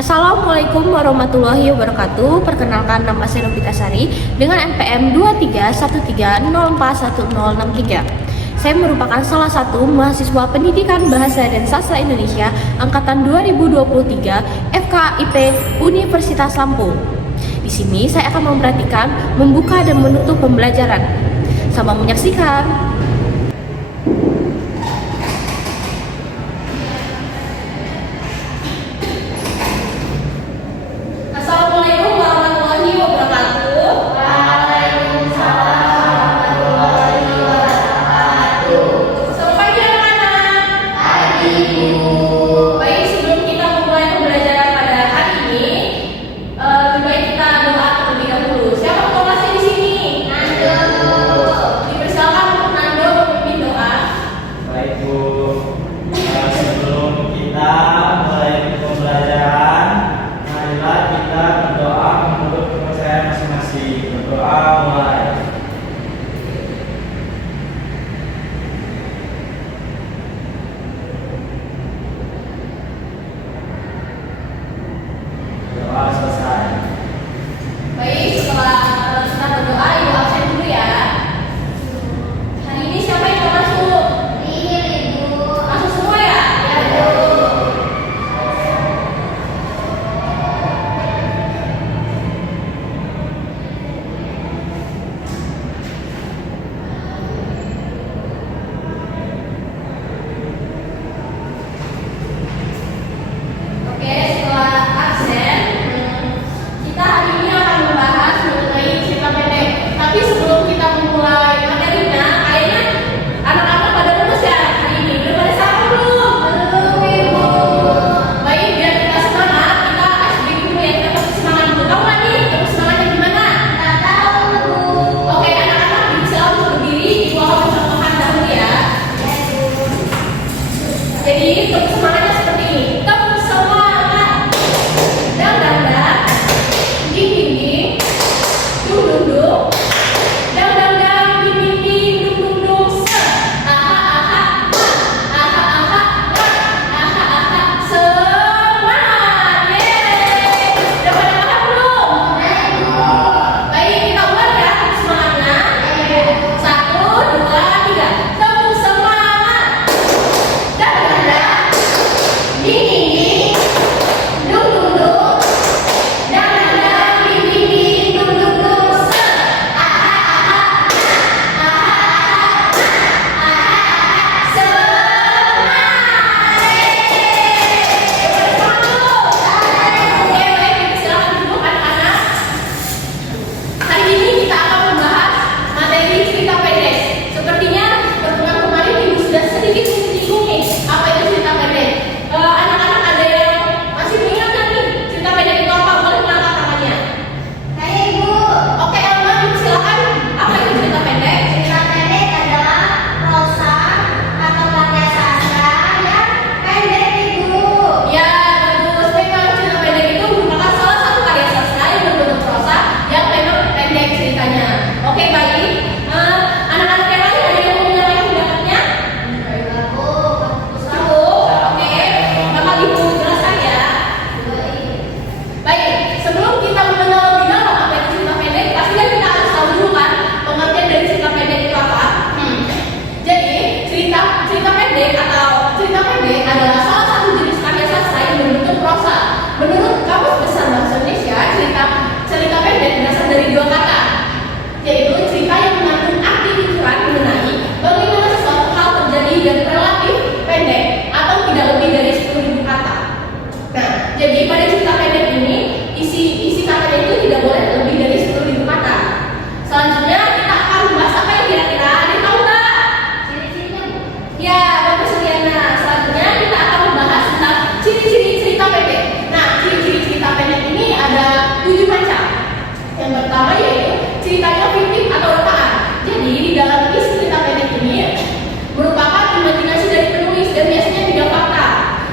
Assalamualaikum warahmatullahi wabarakatuh. Perkenalkan, nama saya Novita Sari dengan NPM 2313041063. Saya merupakan salah satu mahasiswa Pendidikan Bahasa dan Sastra Indonesia angkatan 2023 FKIP Universitas Lampung. Di sini saya akan memperhatikan membuka dan menutup pembelajaran. Selamat menyaksikan.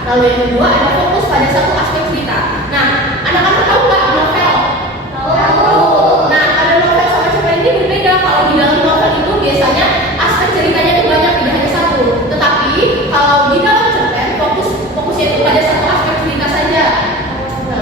Lalu yang kedua ada fokus pada satu aspek cerita. Nah, anak-anak tahu nggak novel? Tahu. Nah, ada novel sama cerpen ini berbeda. Kalau di dalam novel itu biasanya aspek ceritanya itu banyak, tidak hanya satu. Tetapi kalau di dalam cerpen fokusnya itu pada satu aspek cerita saja. Nah,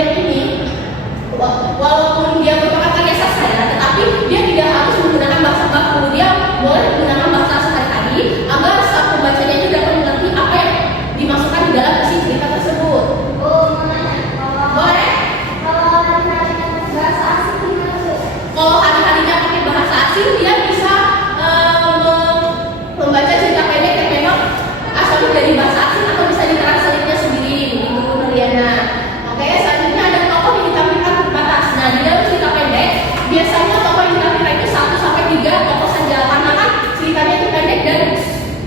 pendek ini, walaupun dia merupakan karya sastra ya, tetapi dia tidak harus menggunakan bahasa baku. Dia boleh menggunakan bahasa sehari-hari agar saat pembacanya itu dapat mengerti apa yang dimasukkan di dalam isi cerita tersebut. Boleh? Kalau hari-harinya pakai bahasa asing, dia bisa membaca cerita pendek yang memang asalnya dari bahasa asing atau bisa ditranslate-nya sendiri, begitu Mariana. Oke, selanjutnya ada tokoh yang ditampilkan terbatas. Nah, di dalam cerita pendek biasanya tokoh yang ditampilkan itu 1 sampai 3 tokoh saja, karena kan ceritanya itu pendek dan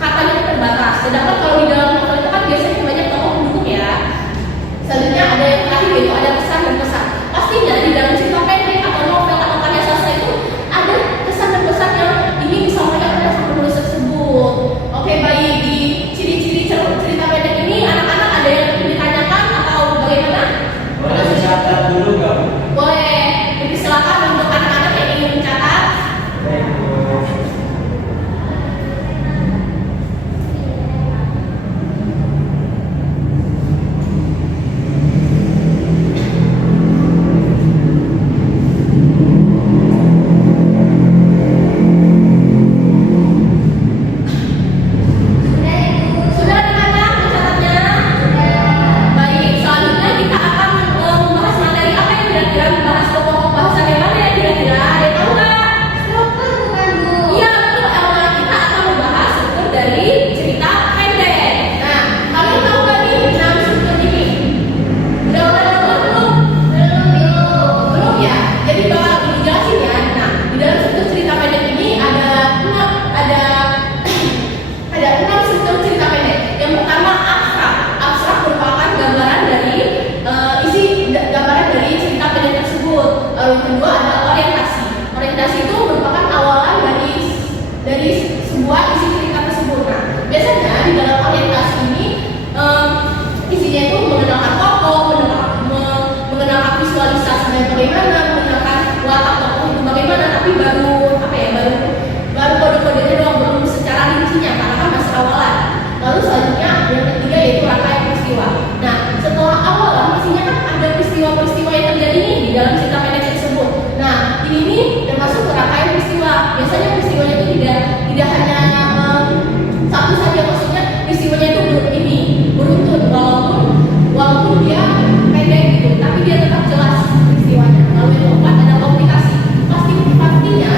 katanya itu terbatas. Sedangkan kalau di dalam novel itu kan biasanya banyak tokoh pendukung ya. Selanjutnya ada yang terakhir, yaitu ada kesan dan pesan. Pastinya di dalam cerita pendek atau novel atau karya sastra itu ada kesan dan pesan yang ingin disampaikan oleh sang penulis tersebut. Oke, baik, di ciri-ciri cerita pendek ini anak-anak ada yang ingin ditanyakan atau bagaimana? Boleh dicatat dulu nggak, Bu? Boleh, jadi silakan untuk anak-anak yang ingin mencatat. Baik, Bu. Sudah anak-anak mencatatnya? Baik, selanjutnya kita akan membahas materi apa yang kira-kira membahas pokok bahasan yang mana ya kira-kira? Ada yang tahu nggak? Struktur bukan, Bu? Iya, betul Elma. Kita akan membahas struktur dari cerita pendek. Nah, kalian tahu nggak nih 6 struktur ini? Udah dengar belum? Belum ya? Jadi bakal dijelasin ya. Nah, di dalam struktur cerita pendek ini ada 6 struktur cerita pendek. Yang pertama abstrak. Abstrak merupakan gambaran dari gambaran dari cerita pendek tersebut. Lalu yang kedua adalah orientasi. Orientasi itu merupakan awalan dari sebuah isi cerita tersebut. Nah, biasanya di dalam orientasi ini isinya itu mengenalkan tokoh, mengenalkan visualisasinya bagaimana, mengenalkan watak tokoh itu bagaimana, tapi baru kode-kodenya doang, belum secara rincinya karena kan masih awalan. Lalu selanjutnya yang ketiga yaitu rangkaian peristiwa. Nah, setelah awalan pastinya kan ada peristiwa-peristiwa yang terjadi nih di dalam cerita pendek tersebut. Nah, ini nih termasuk rangkaian peristiwa. Biasanya peristiwanya itu tidak hanya satu saja, maksudnya peristiwanya itu beruntun walaupun dia pendek gitu, tapi dia tetap jelas peristiwanya. Lalu yang keempat ada komunikasi. Pastinya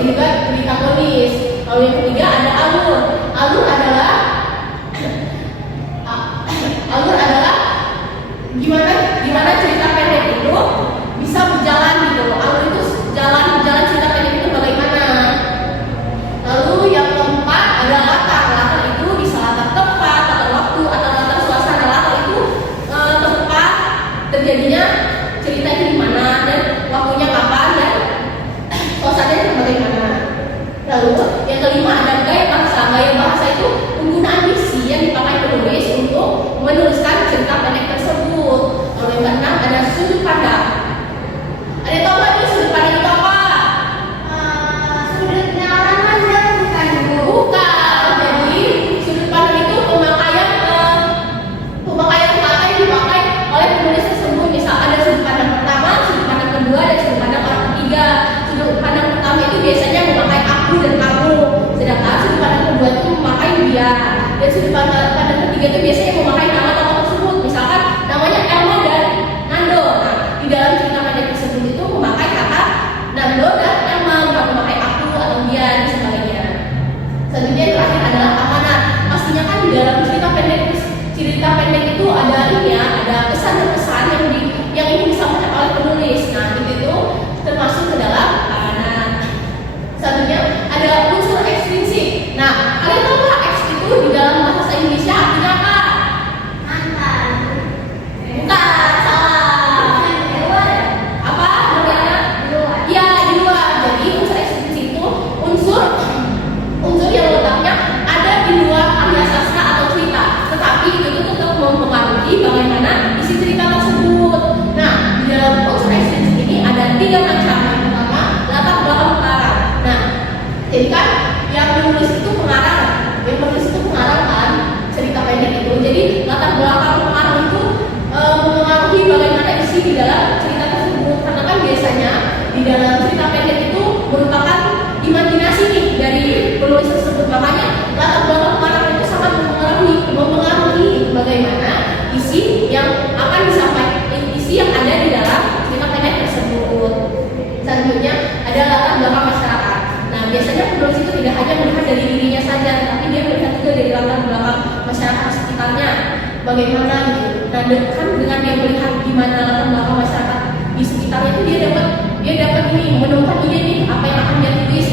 dan juga protagonis. Lalu yang ketiga ada alur. Alur adalah gimana cerita pendek itu bisa berjalan gitu. Alur itu jalan cerita pendek itu bagaimana. Lalu yang keempat ada latar. Latar itu bisa latar tempat, latar waktu, atau latar suasana. Latar itu tempat terjadinya cerita itu di mana dan waktunya kapan dan suasananya bagaimana. Lalu yang kelima ada gaya bahasa. Gaya bahasa itu penggunaan diksi yang dipakai penulis untuk menuliskan cerita pendek tersebut. Lalu yang keenam ada sudut pandang. Ada yang tahu nggak nih sudut pandang itu apa? Sudutnya orang pandang bukan Bu? Bukan. Jadi sudut pandang itu pemakaian kata yang dipakai oleh penulis tersebut. Misal ada sudut pandang pertama, sudut pandang kedua, dan sudut pandang orang ketiga. Sudut pandang pertama itu biasanya memakai aku dan kamu, sedangkan sudut pandang kedua itu memakai dia, dan sudut pandang ketiga itu biasanya memakai nama tokoh tersebut. Misalkan namanya Elma dan Nando. Nah, di dalam cerita pendek tersebut itu memakai kata Nando dan Elma, bukan memakai aku atau dia dan sebagainya. Selanjutnya yang terakhir adalah amanat. Pastinya kan di dalam cerita pendek itu ada ini ya, ada pesan dan pesan yang ingin disampaikan oleh penulis. Nah, itu termasuk ke dalam amanat. Selanjutnya ada unsur ekstrinsik. Nah, kalian tahu nggak X itu di dalam bahasa Indonesia artinya apa? Mantan. Bukan, salah. Apa? Namanya? Ya, di luar. Jadi unsur ekstrinsik itu unsur yang letaknya ada di luar karya sastra atau cerita, tetapi itu tetap mempengaruhi bagaimana isi cerita tersebut. Nah, di dalam unsur ekstrinsik ini ada 3 macam. Yang pertama, latar belakang pengarang. Nah, jadi kan yang menulis itu pengarang, kan cerita pendek itu. Jadi latar belakang pengarang itu mempengaruhi bagaimana isi di dalam cerita tersebut. Karena kan biasanya di dalam cerita pendek itu merupakan imajinasi nih dari penulis tersebut. Makanya latar belakang pengarang itu sangat mempengaruhi bagaimana isi yang akan disampaikan, isi yang ada di dalam cerita pendek tersebut. Selanjutnya ada latar belakang masyarakat. Nah, biasanya penulis itu tidak hanya melihat dari dirinya saja, tapi dia melihat juga dari latar belakang masyarakat sekitarnya. Bagaimana gitu. Nah, kan dengan dia melihat gimana latar belakang masyarakat di sekitarnya itu dia dapat ini menemukan ide nih apa yang akan dia tulis.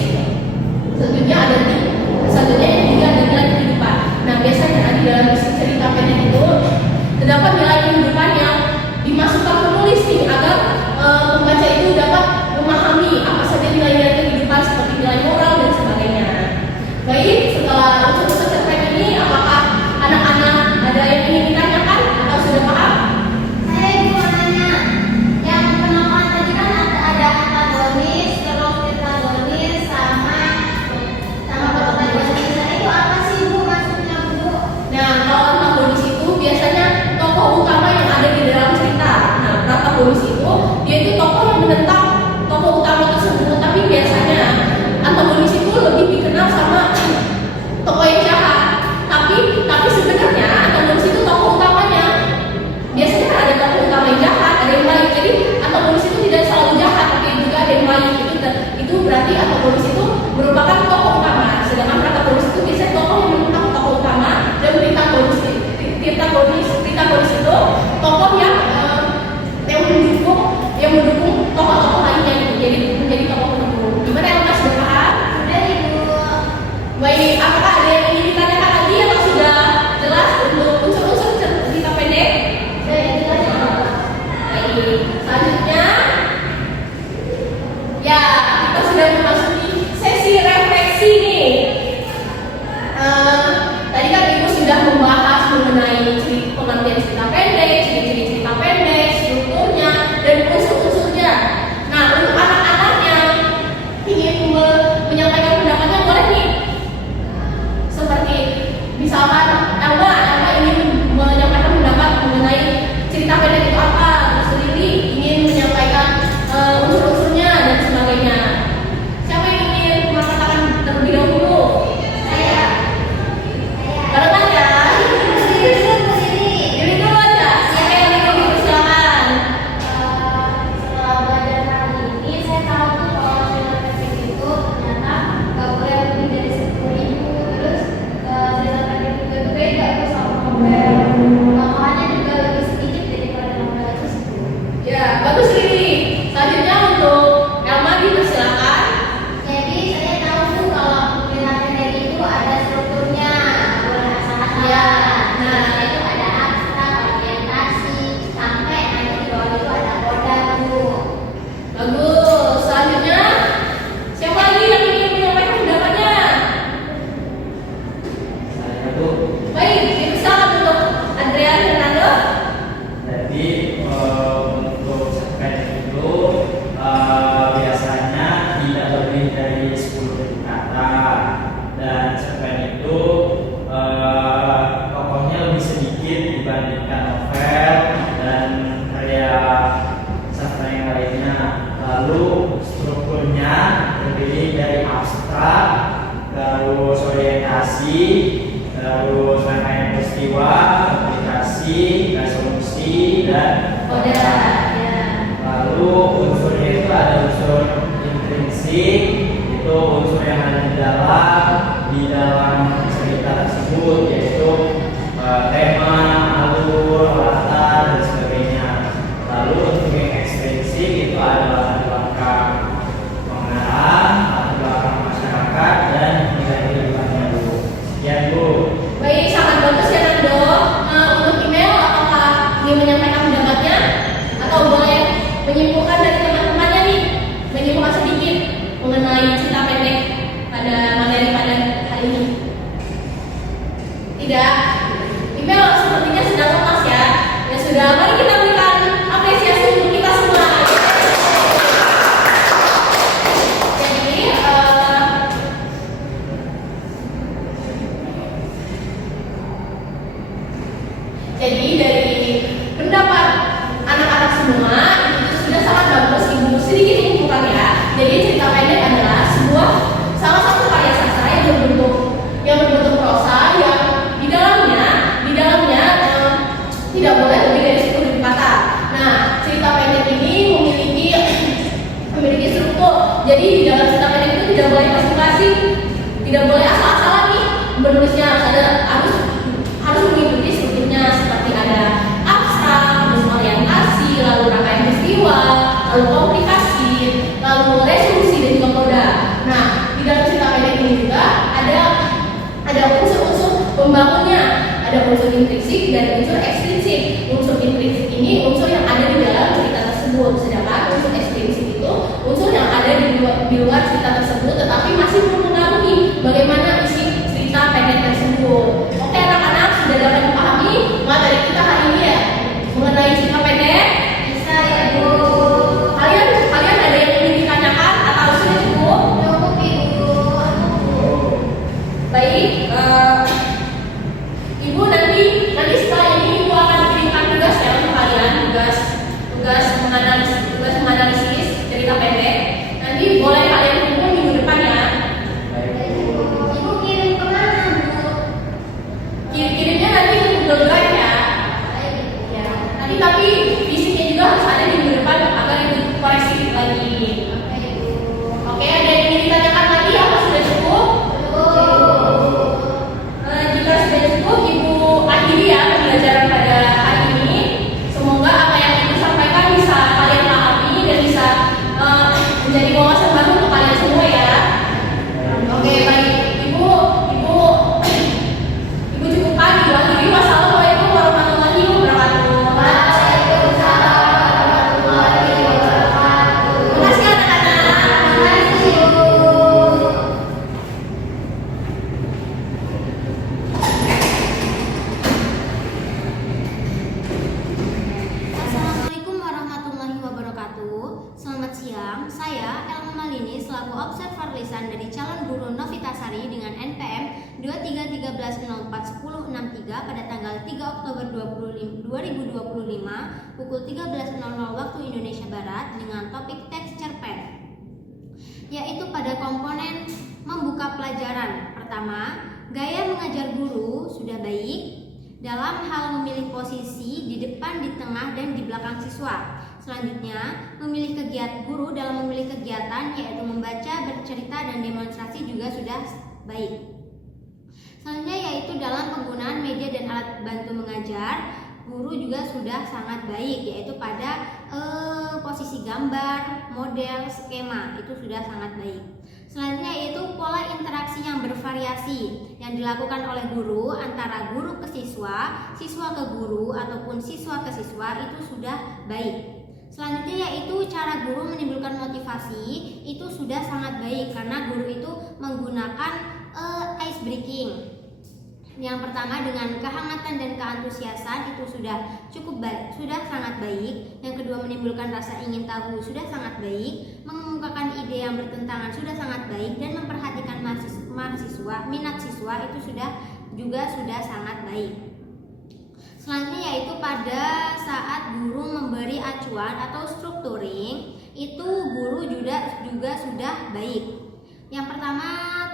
Selanjutnya yang ketiga ada nilai kehidupan. Nah, biasanya di dalam isi cerita pendek itu terdapat nilai kehidupan yang dimasukkan penulis nih agar pembaca itu dapat memahami apa saja nilai-nilai kehidupan seperti nilai moral dan sebagainya. Baik, setelah unsur-unsur cerpen ini, apakah anak-anak ada yang ingin ditanyakan atau sudah paham? Saya mau nanya, yang penamaan tadi kan ada antagonis, terus protagonis, sama protagonis. Nah, itu apa sih Bu maksudnya Bu? Nah, kalau antagonis itu biasanya tokoh utama yang ada di dalam cerita. Nah, protagonis itu dia itu tokoh yang menentang tokoh utama tersebut, tapi biasanya antagonis itu lebih dikenal sama tokoh yang jahat. Tapi sebenarnya antagonis itu tokoh utamanya. Biasanya kan ada tokoh utama yang jahat, ada yang baik. Jadi antagonis itu tidak selalu jahat, tapi juga ada yang baik. Itu berarti antagonis itu merupakan tokoh utama. Sedangkan protagonis itu biasanya tokoh yang menentang tokoh utama, dan protagonis itu tokoh yang mendukung tokoh-tokoh lainnya gitu. Jadi menjadi tokoh pendukung. Gimana yang Mas sudah paham? Sudah Ibu. Baik, apakah ada yang ingin ditanyakan lagi atau sudah jelas untuk unsur-unsur cerita pendek? Sudah jelas. Baik, selanjutnya ya kita sudah memasuki sesi refleksi nih. Tadi kan Ibu sudah membahas mengenai pengertian cerita pendek, ciri-ciri cerita pendek, strukturnya, dan unsur-unsurnya. Nah, untuk anak-anak yang ingin menyampaikan pendapatnya boleh nih. Seperti misalkan Elma ingin menyampaikan pendapat mengenai cerita pendek itu apa, terus Lili Lalu strukturnya terdiri dari abstrak, terus orientasi, terus rangkaian peristiwa, aplikasi, resolusi, dan lalu unsurnya itu ada unsur intrinsik, itu unsur yang ada di dalam cerita tersebut, yaitu tema, alur, latar, dan sebagainya. Lalu untuk yang ekstrinsik itu ada latar belakang pengarang, latar belakang masyarakat, dan nilai kehidupannya Bu. Sekian Bu. Baik, sangat bagus ya Nando. Untuk email, apakah ingin menyampaikan pendapatnya atau boleh menyimpulkan dari teman-temannya nih, menyimpulkan sedikit mengenai cerita pendek pada materi pada hari ini? Tidak. Email sepertinya sedang lemas ya. Ya sudah, mari kita berikan apresiasi untuk kita semua. Jadi dari pendapat anak-anak semua itu sudah sangat bagus. Ibu sedikit menyimpulkan ya. Jadi cerita pendek adalah salah satu karya sastra yang berbentuk prosa yang di dalamnya tidak boleh lebih dari 10.000 kata. Nah, cerita pendek ini memiliki struktur. Jadi di dalam cerita pendek itu tidak boleh klasifikasi, tidak boleh asal-asalan nih menulisnya, harus mengikuti strukturnya seperti ada abstrak, terus orientasi, lalu rangkaian peristiwa, lalu komplikasi, lalu resolusi dan juga koda. Nah, di dalam cerita pendek ini juga ada unsur-unsur pembangunnya, ada unsur intrinsik dan unsur ekstrinsik. Unsur intrinsik ini unsur yang ada di dalam cerita tersebut, sedangkan unsur ekstrinsik itu unsur yang ada di luar cerita tersebut tetapi masih mempengaruhi bagaimana isi cerita pendek tersebut. Oke anak-anak, sudah dapat dipahami materi kita hari ini ya mengenai cerita pendek? Bisa ya Bu. Kalian ada yang ingin ditanyakan atau sudah cukup? Cukup Ibu. Baik, Ibu nanti setelah ini Ibu akan kirimkan tugas ya untuk kalian, tugas menganalisis cerita pendek. Nanti boleh kalian kumpul minggu depan ya. Ibu kirim kemana Bu? Kirimnya nanti ke Google Drive ya. Ya. Nanti tapi fisiknya juga harus ada di minggu depan agar itu koreksi lagi. Oke, ada yang ingin ditanyakan lagi apa sudah cukup? Jika sudah cukup, Ibu akhiri ya pembelajaran pada hari ini. Semoga apa yang Ibu sampaikan bisa kalian pahami dan bisa menjadi wawasan baru untuk kalian semua ya. Oke, baik. Ibu cukupkan, Ibu akhiri. Wassalamualaikum warahmatullahi wabarakatuh. Waalaikumsalam warahmatullahi wabarakatuh. Terima kasih anak-anak. Terima kasih Bu. Assalamualaikum warahmatullahi wabarakatuh. Selamat siang, saya Elma Malini selaku observer lisan dari calon guru Novitasari dengan NPM 2313041063 pada tanggal 3 Oktober 2025 pukul 13.00 waktu Indonesia Barat dengan topik texture pen, yaitu pada komponen membuka pelajaran. Pertama, gaya mengajar guru sudah baik dalam hal memilih posisi di depan, di tengah, dan di belakang siswa. Selanjutnya, guru dalam memilih kegiatan yaitu membaca, bercerita, dan demonstrasi juga sudah baik. Selanjutnya yaitu dalam penggunaan media dan alat bantu mengajar, guru juga sudah sangat baik, yaitu pada posisi gambar, model, skema, itu sudah sangat baik. Selanjutnya yaitu pola interaksi yang bervariasi yang dilakukan oleh guru antara guru ke siswa, siswa ke guru, ataupun siswa ke siswa, itu sudah baik. Selanjutnya yaitu cara guru menimbulkan motivasi, itu sudah sangat baik karena guru itu menggunakan ice breaking. Yang pertama dengan kehangatan dan keantusiasan itu sudah cukup baik, sudah sangat baik. Yang kedua menimbulkan rasa ingin tahu sudah sangat baik, mengemukakan ide yang bertentangan sudah sangat baik, dan memperhatikan minat siswa itu sudah sangat baik. Selanjutnya yaitu pada saat guru memberi acuan atau structuring, itu guru juga sudah baik. Yang pertama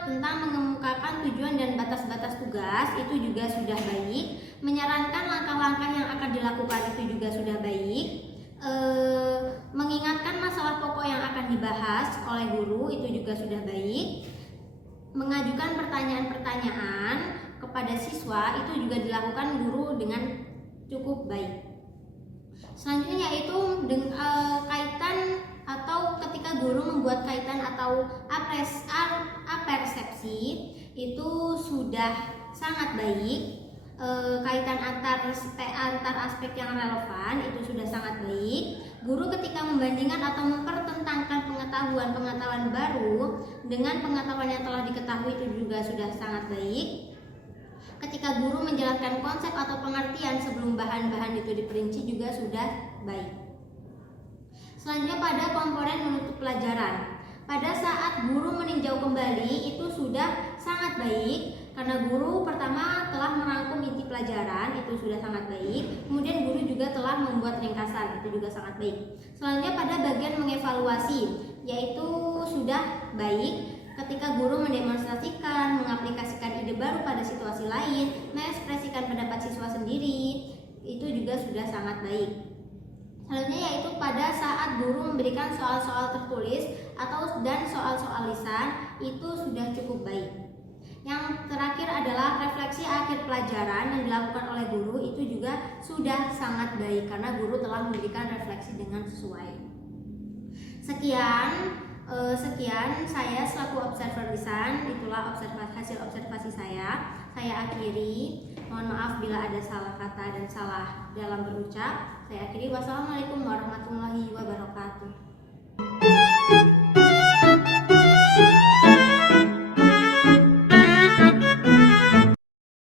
tentang mengemukakan tujuan dan batas-batas tugas, itu juga sudah baik. Menyarankan langkah-langkah yang akan dilakukan, itu juga sudah baik. Mengingatkan masalah pokok yang akan dibahas oleh guru, itu juga sudah baik. Mengajukan pertanyaan-pertanyaan kepada siswa, itu juga dilakukan guru dengan cukup baik. Selanjutnya yaitu kaitan atau ketika guru membuat kaitan atau apersepsi, itu sudah sangat baik. Kaitan antar aspek yang relevan, itu sudah sangat baik. Guru ketika membandingkan atau mempertentangkan pengetahuan baru dengan pengetahuan yang telah diketahui, itu juga sudah sangat baik. Ketika guru menjelaskan konsep atau pengertian sebelum bahan-bahan itu diperinci, juga sudah baik. Selanjutnya pada komponen menutup pelajaran. Pada saat guru meninjau kembali, itu sudah sangat baik karena guru pertama telah merangkum inti pelajaran, itu sudah sangat baik. Kemudian guru juga telah membuat ringkasan, itu juga sangat baik. Selanjutnya pada bagian mengevaluasi, yaitu sudah baik ketika guru mendemonstrasikan, mengaplikasikan ide baru pada situasi lain, mengekspresikan pendapat siswa sendiri, itu juga sudah sangat baik. Selanjutnya yaitu pada saat guru memberikan soal-soal tertulis dan soal-soal lisan, itu sudah cukup baik. Yang terakhir adalah refleksi akhir pelajaran yang dilakukan oleh guru, itu juga sudah sangat baik karena guru telah memberikan refleksi dengan sesuai. Sekian saya selaku observer lisan, itulah hasil observasi saya. Saya akhiri. Mohon maaf bila ada salah kata dan salah dalam berucap. Saya akhiri. Wassalamualaikum warahmatullahi wabarakatuh.